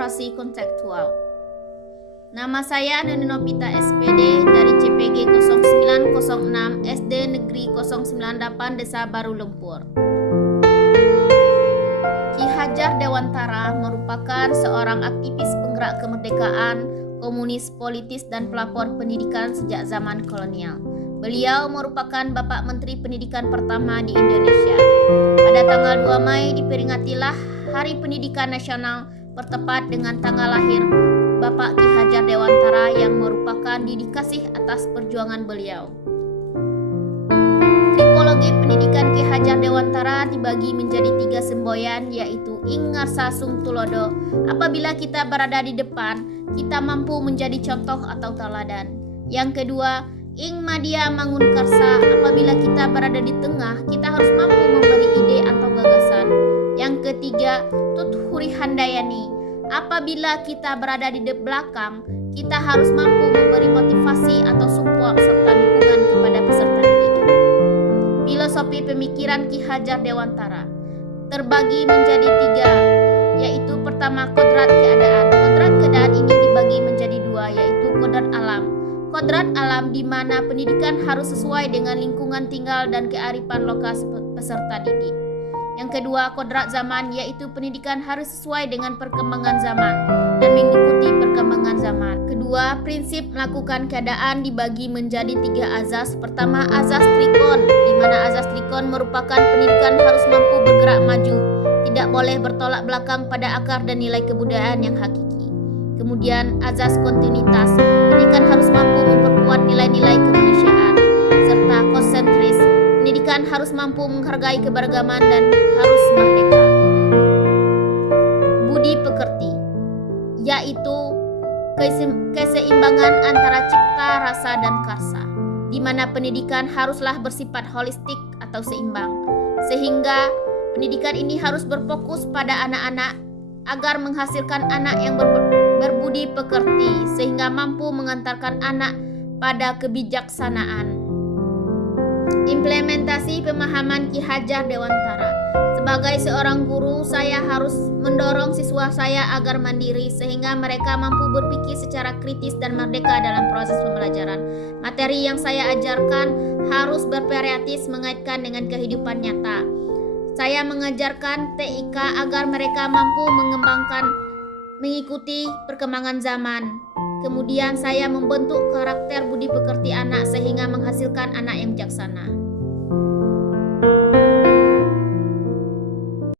Demokrasi Kontekstual. Nama saya Nuni Nopita SPD dari CPG 0906 SD Negeri 098 Desa Baru Lumpur. Ki Hajar Dewantara merupakan seorang aktivis penggerak kemerdekaan, komunis, politis, dan pelopor pendidikan sejak zaman kolonial. Beliau merupakan Bapak Menteri Pendidikan pertama di Indonesia. Pada tanggal 2 Mei diperingatilah Hari Pendidikan Nasional bertepat dengan tanggal lahir Bapak Ki Hajar Dewantara yang merupakan dedikasi atas perjuangan beliau. Tipologi pendidikan Ki Hajar Dewantara dibagi menjadi 3 semboyan, yaitu ing ngarsa sung tulodo. Apabila kita berada di depan, kita mampu menjadi contoh atau teladan. Yang kedua, ing madya mangun karsa. Apabila kita berada di tengah, kita harus mampu memberi ide atau gagasan. Yang ketiga, tut huri handayani. Apabila kita berada di belakang, kita harus mampu memberi motivasi atau support serta dukungan kepada peserta didik. Filosofi pemikiran Ki Hajar Dewantara terbagi menjadi 3, yaitu pertama kodrat keadaan. Kodrat keadaan ini dibagi menjadi 2, yaitu kodrat alam. Kodrat alam di mana pendidikan harus sesuai dengan lingkungan tinggal dan kearifan lokal peserta didik. Yang kedua, kodrat zaman, yaitu pendidikan harus sesuai dengan perkembangan zaman dan mengikuti perkembangan zaman. Kedua, prinsip melakukan keadaan dibagi menjadi 3 azas. Pertama, azas trikon, di mana azas trikon merupakan pendidikan harus mampu bergerak maju, tidak boleh bertolak belakang pada akar dan nilai kebudayaan yang hakiki. Kemudian, azas kontinuitas, pendidikan harus mampu memperkuat nilai-nilai kemanusiaan, serta konsentris, pendidikan harus mampu menghargai keberagaman dan harus merdeka. Budi pekerti, yaitu keseimbangan antara cipta, rasa, dan karsa, di mana pendidikan haruslah bersifat holistik atau seimbang, sehingga pendidikan ini harus berfokus pada anak-anak agar menghasilkan anak yang berbudi pekerti, sehingga mampu mengantarkan anak pada kebijaksanaan. Implementasi pemahaman Ki Hajar Dewantara. Sebagai seorang guru, saya harus mendorong siswa saya agar mandiri sehingga mereka mampu berpikir secara kritis dan merdeka dalam proses pembelajaran. Materi yang saya ajarkan harus bervariatif mengaitkan dengan kehidupan nyata. Saya mengajarkan TIK agar mereka mampu mengikuti perkembangan zaman. Kemudian saya membentuk karakter budi pekerti anak sehingga menghasilkan anak yang bijaksana.